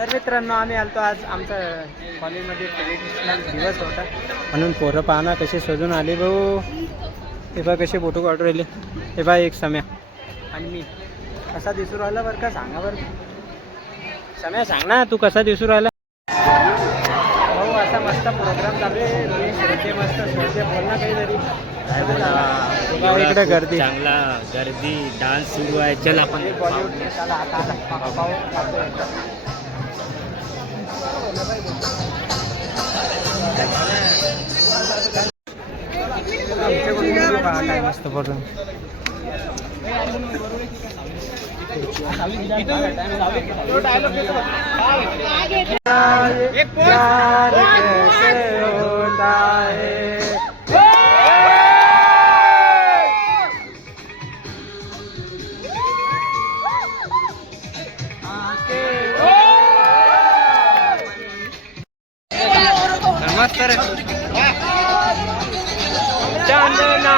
तर मित्रांनो आम्ही आलतो आज आमचा कॉलेजमध्ये ट्रेडिशनल दिवस होता म्हणून पोरं पाहना कसे सजून आले भाऊ. हे बा कसे फोटो काढून राहिले. हे बा एक सम्या आणि मी कसा दिसू राहिला बरं का सांगा बरं. सम्या सांग ना तू कसा दिसू राहिला भाऊ. असा मस्त प्रोग्राम चालू आहे. श्रद्धे मस्त श्रद्धे बोल ना काहीतरी. इकडे गर्दी चांगला गर्दी डान्स सुरू आहे. चल आपण बॉलिवूड चला आता काय मस्त फोटो. मस्त रे. चांदना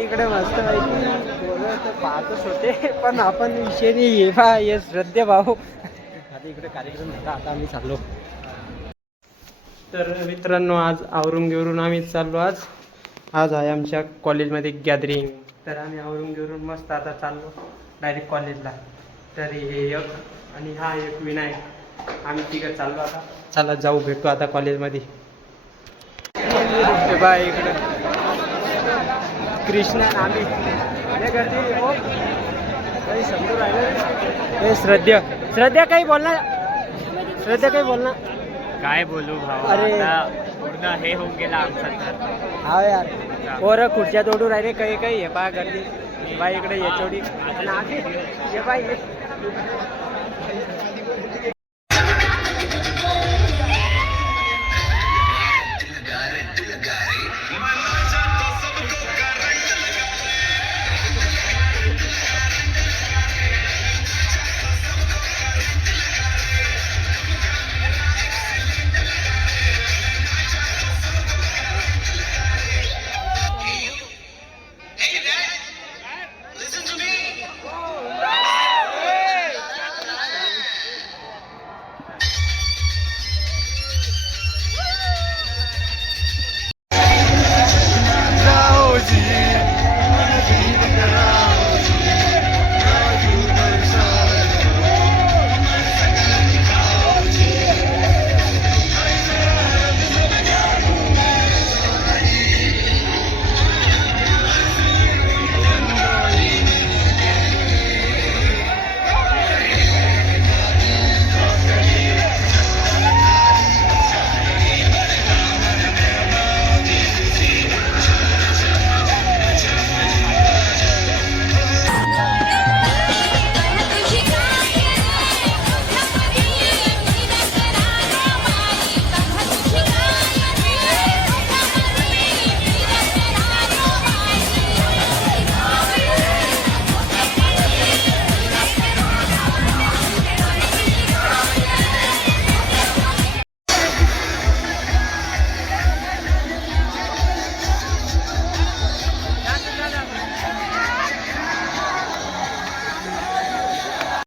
इकडे मस्त पाहतच होते पण आपण विषय नाही. हे श्रद्धे भाऊ आता इकडे कार्यक्रम होता. आता आम्ही चाललो. तर मित्रांनो आज आवरून घेऊन आम्ही चाललो. आज आहे आमच्या कॉलेजमध्ये गॅदरिंग. तर आम्ही आवरून घेऊन मस्त आता चाललो डायरेक्ट कॉलेजला. तर हे एक आणि हा एक विनायक आम्ही तिकडे चाललो. आता चला जाऊ भेटू आता कॉलेजमध्ये. बाय इकडे कृष्णा आम्ही हे गर्दी हो काही समजून राहिलं. हे श्रद्धा काही बोलणार. श्रद्धा काही बोलणार. काय बोलू भाऊ. अरे. पूर्ण हे होऊन गेला आमचा तर. हा यार पोरं खुर्च्या तोडून राहिले काही काही. हे पहा गर्दी. बाई इकडे येचोडी हे पाय